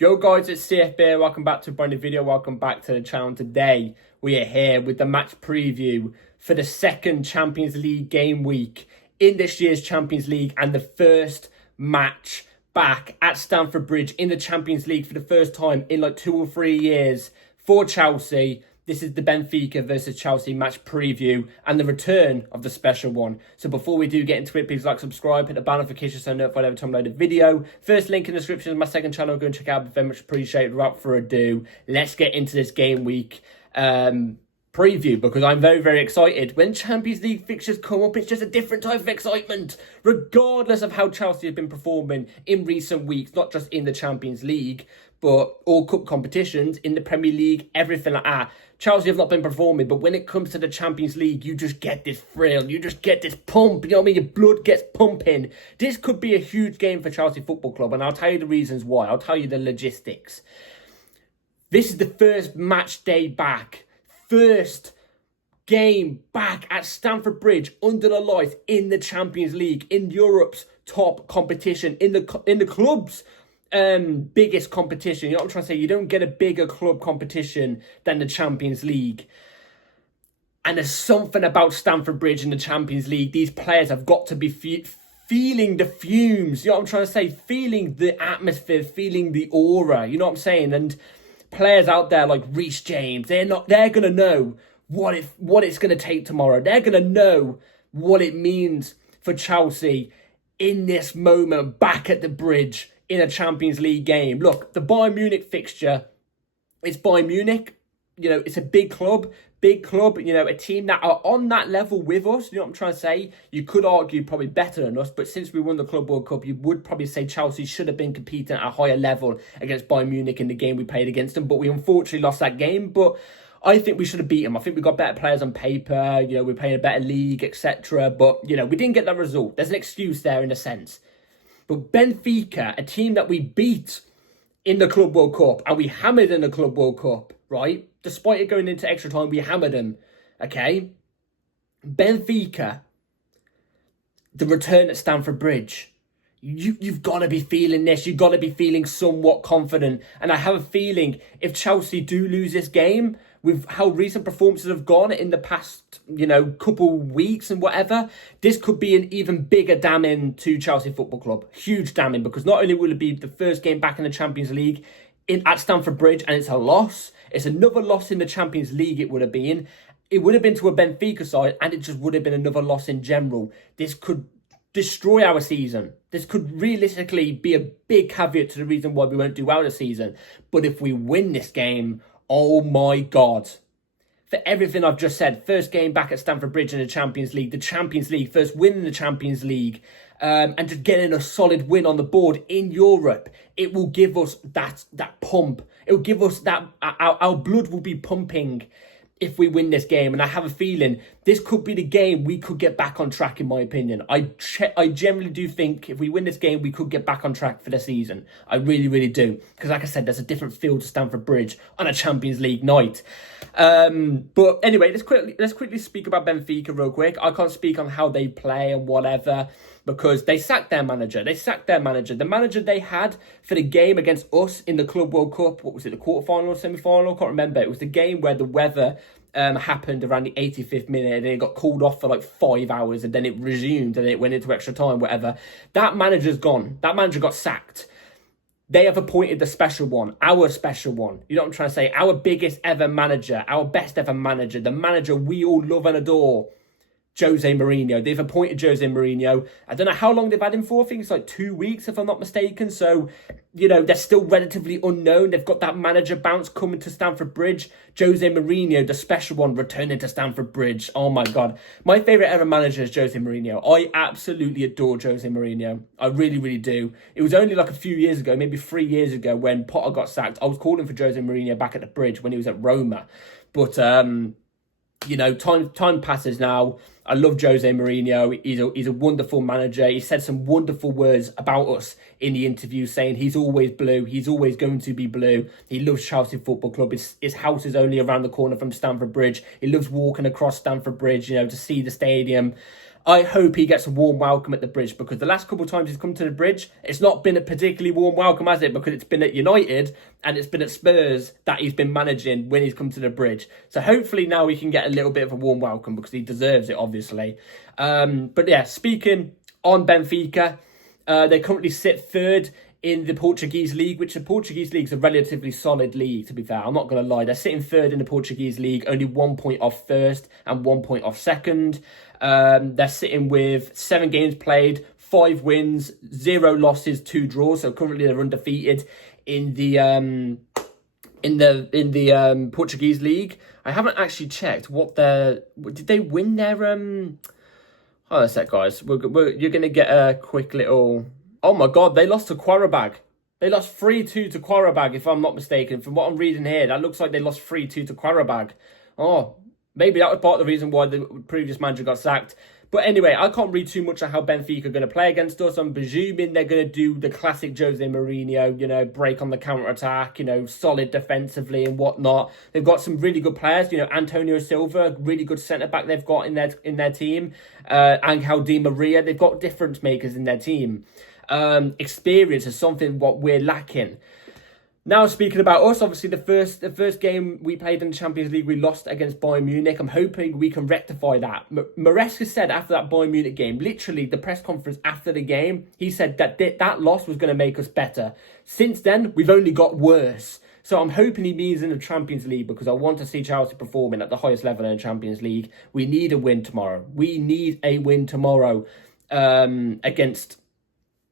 Yo guys, it's CFB. Welcome back to a brand new video. Welcome back to the channel. Today we are here with the match preview for the second Champions League game week in this year's Champions League and the first match back at Stamford Bridge in the Champions League for the first time in like 2 or 3 years for Chelsea. This is the Benfica versus Chelsea match preview and the return of the special one. So before we do get into it, please like, subscribe, hit the bell notification so notified every time I load a video. First link in the description is my second channel. Go and check out. Very much appreciated. Without further ado, let's get into this game week preview because I'm very, very excited. When Champions League fixtures come up, it's just a different type of excitement, regardless of how Chelsea have been performing in recent weeks, not just in the Champions League, but all cup competitions, in the Premier League, everything like that. Chelsea have not been performing, but when it comes to the Champions League, you just get this thrill. You just get this pump. You know what I mean? Your blood gets pumping. This could be a huge game for Chelsea Football Club, and I'll tell you the reasons why. I'll tell you the logistics. This is the first match day back. First game back at Stamford Bridge under the lights in the Champions League, in Europe's top competition, in the club's biggest competition. You know what I'm trying to say? You don't get a bigger club competition than the Champions League. And there's something about Stamford Bridge in the Champions League. These players have got to be feeling the fumes. You know what I'm trying to say? Feeling the atmosphere, feeling the aura. You know what I'm saying? And players out there like Reece James, they're going to know what it's going to take tomorrow. They're going to know what it means for Chelsea in this moment back at the bridge in a Champions League game. Look, the Bayern Munich fixture, it's Bayern Munich. You know, it's a big club, you know, a team that are on that level with us. You know what I'm trying to say? You could argue probably better than us, but since we won the Club World Cup, you would probably say Chelsea should have been competing at a higher level against Bayern Munich in the game we played against them, but we unfortunately lost that game. But I think we should have beat them. I think we got better players on paper. You know, we're playing a better league, etc. But, you know, we didn't get that result. There's an excuse there in a sense. But Benfica, a team that we beat in the Club World Cup, and we hammered in the Club World Cup, right? Despite it going into extra time, we hammered them, okay? Benfica, the return at Stamford Bridge. You've got to be feeling this. You've got to be feeling somewhat confident. And I have a feeling if Chelsea do lose this game, with how recent performances have gone in the past, you know, couple weeks and whatever, this could be an even bigger damning to Chelsea Football Club. Huge damning, because not only will it be the first game back in the Champions League at Stamford Bridge, and it's a loss, it's another loss in the Champions League it would have been. It would have been to a Benfica side, and it just would have been another loss in general. This could destroy our season. This could realistically be a big caveat to the reason why we won't do well this season. But if we win this game, oh my God. For everything I've just said, first game back at Stamford Bridge in the Champions League, first win in the Champions League, and just getting a solid win on the board in Europe, it will give us that pump. It will give us that, our blood will be pumping if we win this game. And I have a feeling this could be the game we could get back on track, in my opinion. I generally do think if we win this game, we could get back on track for the season. I really, really do. Because like I said, there's a different feel to Stamford Bridge on a Champions League night. But anyway, let's quickly speak about Benfica real quick. I can't speak on how they play and whatever, because they sacked their manager. The manager they had for the game against us in the Club World Cup, what was it, the quarterfinal or semi-final? I can't remember. It was the game where the weather happened around the 85th minute, and it got called off for like 5 hours, and then it resumed, and it went into extra time, whatever. That manager's gone. That manager got sacked. They have appointed the special one, our special one. You know what I'm trying to say? Our biggest ever manager, our best ever manager, the manager we all love and adore, Jose Mourinho. They've appointed Jose Mourinho. I don't know how long they've had him for. I think it's like 2 weeks, if I'm not mistaken. So, you know, they're still relatively unknown. They've got that manager bounce coming to Stamford Bridge. Jose Mourinho, the special one, returning to Stamford Bridge. Oh, my God. My favourite ever manager is Jose Mourinho. I absolutely adore Jose Mourinho. I really, really do. It was only like a few years ago, maybe 3 years ago, when Potter got sacked. I was calling for Jose Mourinho back at the bridge when he was at Roma. But, you know, time passes now. I love Jose Mourinho. He's a wonderful manager. He said some wonderful words about us in the interview, saying he's always blue. He's always going to be blue. He loves Chelsea Football Club. His house is only around the corner from Stamford Bridge. He loves walking across Stamford Bridge, you know, to see the stadium. I hope he gets a warm welcome at the Bridge, because the last couple of times he's come to the Bridge, it's not been a particularly warm welcome, has it? Because it's been at United and it's been at Spurs that he's been managing when he's come to the Bridge. So hopefully now we can get a little bit of a warm welcome, because he deserves it, obviously. But yeah, speaking on Benfica, they currently sit third in the Portuguese league, which the Portuguese league is a relatively solid league, to be fair. I'm not going to lie. They're sitting third in the Portuguese league, only 1 point off first and 1 point off second. They're sitting with 7 games played, 5 wins, 0 losses, 2 draws. So currently they're undefeated in the Portuguese league. I haven't actually checked what did they win their Hold on a sec, guys. You're going to get a quick little... Oh my God, they lost to Qarabag. They lost 3-2 to Qarabag, if I'm not mistaken. From what I'm reading here, that looks like they lost 3-2 to Qarabag. Oh, maybe that was part of the reason why the previous manager got sacked. But anyway, I can't read too much of how Benfica are going to play against us. I'm presuming they're going to do the classic Jose Mourinho, break on the counter-attack, solid defensively and whatnot. They've got some really good players, Antonio Silva, really good centre-back they've got in their team. Angel Di Maria, they've got difference makers in their team. Experience is something what we're lacking. Now, speaking about us, obviously the first game we played in the Champions League, we lost against Bayern Munich. I'm hoping we can rectify that. Maresca said after that Bayern Munich game, literally the press conference after the game, he said that loss was going to make us better. Since then, we've only got worse. So I'm hoping he means in the Champions League, because I want to see Chelsea performing at the highest level in the Champions League. We need a win tomorrow. We need a win tomorrow against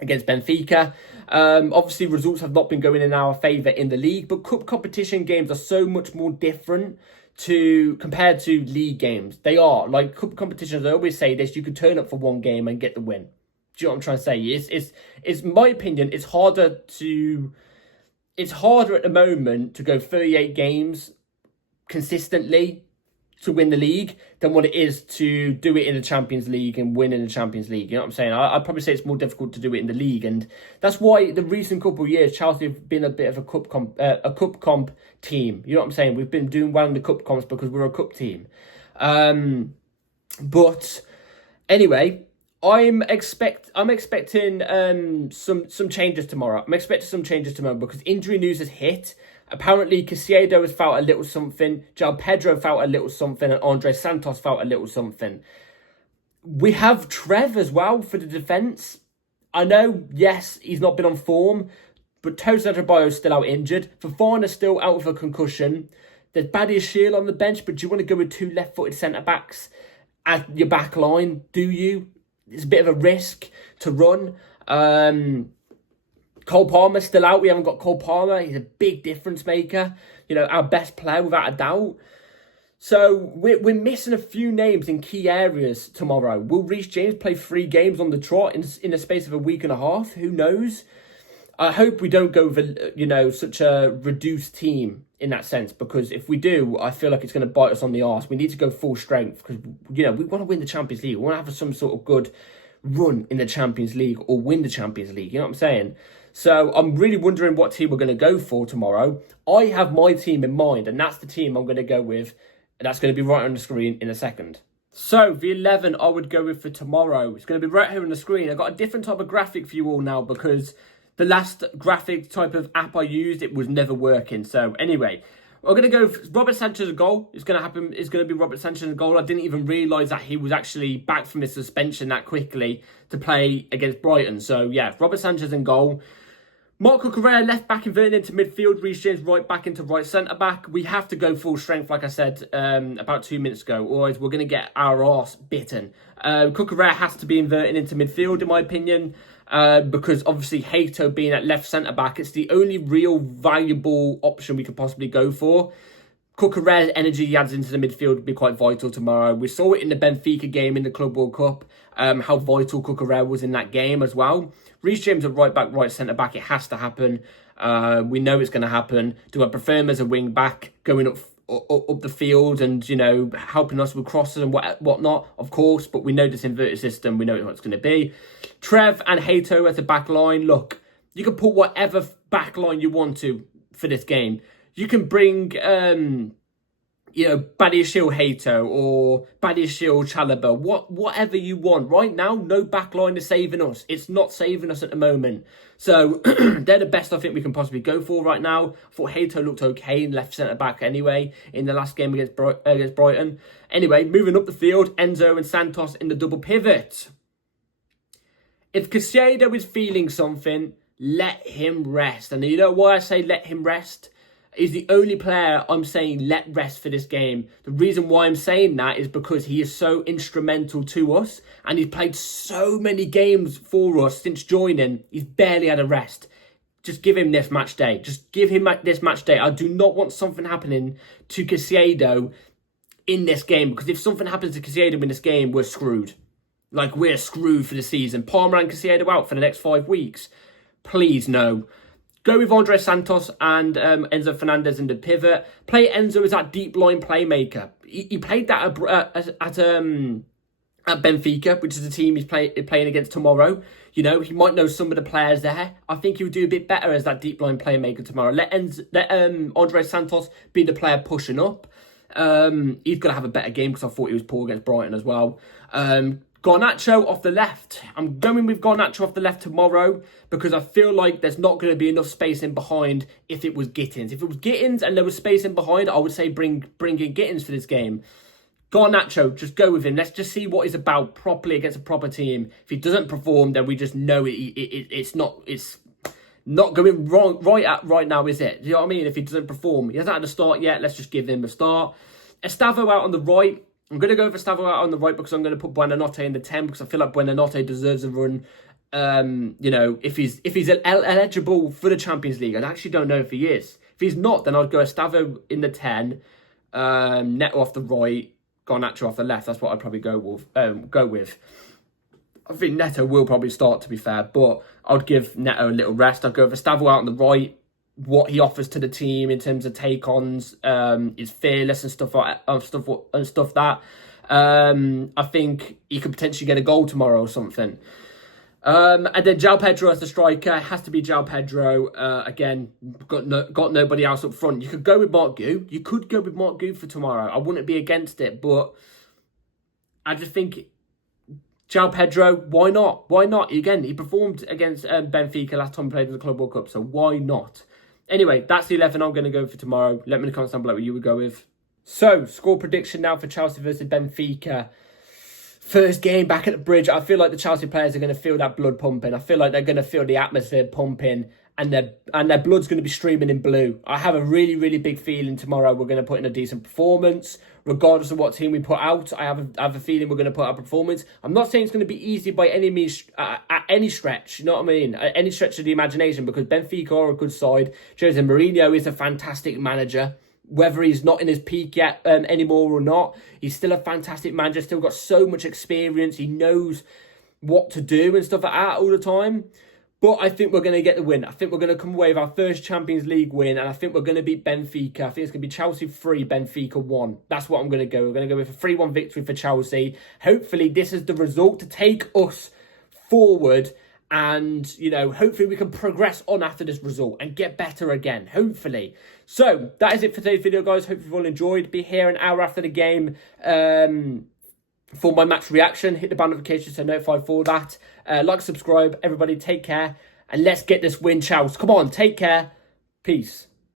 Benfica. Obviously, results have not been going in our favour in the league, but cup competition games are so much more different compared to league games. They are. Like, cup competitions, I always say this, you could turn up for one game and get the win. Do you know what I'm trying to say? It's my opinion, it's harder at the moment to go 38 games consistently to win the league than what it is to do it in the Champions League and win in the Champions League. You know what I'm saying? I'd probably say it's more difficult to do it in the league, and that's why the recent couple of years Chelsea have been a bit of a cup comp team. You know what I'm saying? We've been doing well in the cup comps because we're a cup team. But anyway, I'm expecting some changes tomorrow. I'm expecting some changes tomorrow because injury news has hit. Apparently, Caicedo has felt a little something. João Pedro felt a little something. And Andre Santos felt a little something. We have Trev as well for the defence. I know, yes, he's not been on form. But Tosin Adebayo's still out injured. Fofana's still out with a concussion. There's Badiashile on the bench. But do you want to go with 2 left-footed centre-backs at your back line? Do you? It's a bit of a risk to run. Cole Palmer's still out. We haven't got Cole Palmer. He's a big difference maker. Our best player without a doubt. So we're missing a few names in key areas tomorrow. Will Reece James play 3 games on the trot in the space of a week and a half? Who knows? I hope we don't go with, such a reduced team in that sense, because if we do, I feel like it's going to bite us on the arse. We need to go full strength because, we want to win the Champions League. We want to have some sort of good run in the Champions League or win the Champions League. You know what I'm saying? So I'm really wondering what team we're going to go for tomorrow. I have my team in mind, and that's the team I'm going to go with. And that's going to be right on the screen in a second. So the 11 I would go with for tomorrow. It's going to be right here on the screen. I've got a different type of graphic for you all now because the last graphic type of app I used, it was never working. So anyway, we're going to go Robert Sanchez a goal. It's going to happen. It's going to be Robert Sanchez a goal. I didn't even realise that he was actually back from his suspension that quickly to play against Brighton. So yeah, Robert Sanchez in goal. Marc Cucurella left back inverted into midfield. Reece James right back into right centre back. We have to go full strength, like I said about 2 minutes ago. Otherwise, we're going to get our arse bitten. Cucurella has to be inverted into midfield, in my opinion, because obviously Hato being at left centre back, it's the only real valuable option we could possibly go for. Cucurella's energy he adds into the midfield would be quite vital tomorrow. We saw it in the Benfica game in the Club World Cup, how vital Cucurella was in that game as well. Reece James at right back, right centre back, it has to happen. We know it's going to happen. Do I prefer him as a wing back, going up the field and, helping us with crosses and whatnot? Of course, but we know this inverted system, we know what it's going to be. Trev and Hato at the back line. Look, you can put whatever back line you want to for this game. You can bring Badiashile Hato or Badiashile Chalobah, whatever you want. Right now, no backline is saving us. It's not saving us at the moment. So they're the best I think we can possibly go for right now. I thought Hato looked okay in left centre-back anyway in the last game against Brighton. Anyway, moving up the field, Enzo and Santos in the double pivot. If Caicedo is feeling something, let him rest. And you know why I say let him rest? He's the only player I'm saying let rest for this game. The reason why I'm saying that is because he is so instrumental to us and he's played so many games for us since joining. He's barely had a rest. Just give him this match day. Just give him this match day. I do not want something happening to Caicedo in this game, because if something happens to Caicedo in this game, we're screwed. Like, we're screwed for the season. Palmer and Caicedo out for the next 5 weeks. Please, no. Go with Andre Santos and Enzo Fernandez in the pivot. Play Enzo as that deep line playmaker. He played that at Benfica, which is the team he's playing against tomorrow. He might know some of the players there. I think he'll do a bit better as that deep line playmaker tomorrow. Let Andre Santos be the player pushing up. He's going to have a better game because I thought he was poor against Brighton as well. Garnacho off the left. I'm going with Garnacho off the left tomorrow because I feel like there's not going to be enough space in behind if it was Gittins. If it was Gittins and there was space in behind, I would say bring in Gittins for this game. Garnacho, just go with him. Let's just see what he's about properly against a proper team. If he doesn't perform, then we just know it's not going wrong right now, is it? Do you know what I mean? If he doesn't perform, he hasn't had a start yet. Let's just give him a start. Estavo out on the right. I'm going to go for Estavo out on the right because I'm going to put Buonanotte in the 10 because I feel like Buonanotte deserves a run. If he's eligible for the Champions League. I actually don't know if he is. If he's not, then I'd go Estavo in the 10, Neto off the right, Garnacho off the left. That's what I'd probably go with. I think Neto will probably start, to be fair, but I'd give Neto a little rest. I'd go for Estavo out on the right. What he offers to the team in terms of take-ons is fearless and stuff like that. I think he could potentially get a goal tomorrow or something. And then João Pedro as the striker. It has to be João Pedro. Again, got nobody else up front. You could go with Mark Gu. You could go with Mark Gu for tomorrow. I wouldn't be against it, but I just think João Pedro, why not? Why not? Again, he performed against Benfica last time he played in the Club World Cup, so why not? Anyway, that's the 11 I'm going to go for tomorrow. Let me in the comments down below what you would go with. So, score prediction now for Chelsea versus Benfica. First game back at the Bridge. I feel like the Chelsea players are going to feel that blood pumping. I feel like they're going to feel the atmosphere pumping. And their blood's going to be streaming in blue. I have a really, really big feeling tomorrow we're going to put in a decent performance. Regardless of what team we put out, I have a feeling we're going to put out a performance. I'm not saying it's going to be easy by any means, at any stretch, you know what I mean? At any stretch of the imagination, because Benfica are a good side. Jose Mourinho is a fantastic manager. Whether he's not in his peak yet anymore or not, he's still a fantastic manager, still got so much experience. He knows what to do and stuff like that all the time. But I think we're going to get the win. I think we're going to come away with our first Champions League win. And I think we're going to beat Benfica. I think it's going to be Chelsea 3, Benfica 1. That's what I'm going to go. We're going to go with a 3-1 victory for Chelsea. Hopefully this is the result to take us forward. And, hopefully we can progress on after this result and get better again. Hopefully. So, that is it for today's video, guys. Hope you've all enjoyed. Be here an hour after the game. For my match reaction, hit the bell notification so notified for that. Like, subscribe, everybody take care, and let's get this win, Chelsea. Come on, take care, peace.